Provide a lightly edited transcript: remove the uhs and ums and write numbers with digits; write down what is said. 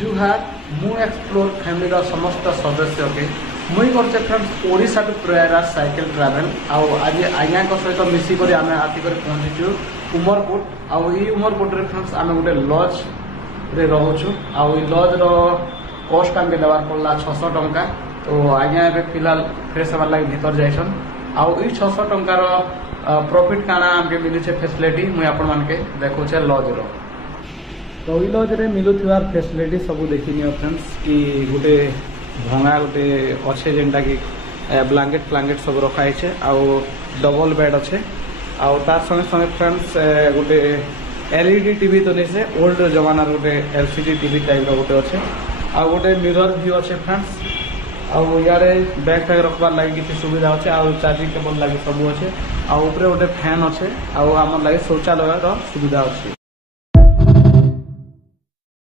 जुहार मु explore family समस्त सदस्य के मुई करते friends Odisha to Prayagraj cycle travel आज आज्ञा सहित मिसिक आम आसिक पहुंचीचु उमरकोट उमरकोट फ्रेंड्स आम गोटे लज रे रोचु लज रोस्ट आमके देवार पड़ा 600 टंका। तो आज्ञा फिलहाल फ्रेश हमार लगे भीतर जाइछन आउ 600 टंकार प्रॉफिट काना आमके मिलूे फैसिलिटी मुई आपण मानके देखौछे लज रो। तो ई लज रे मिलुथिवार फैसिलिटी सब देखिनियो फ्रेंड्स कि गोटे भंगा गोटे अच्छे जेनटा कि ब्लांकेट सब रखाई है आउ डबल बेड अच्छे आउ तार संगे संगे फ्रेंड्स गोटे एलईडी टीवी तो नहीं से ओल्ड जमाना गोटे एलसीडी टीवी टाइप गोटे अच्छे आउ गोटे मिरर व्यू अच्छे फ्रेंड्स आउ यारे बैग टैग रखबार लगी किसी सुविधा अच्छे आउ चार्जिंग केबल लगी सब अच्छे आउ ऊपर गोटे फैन अच्छे आउ आम लगे शौचालय सुविधा अच्छे।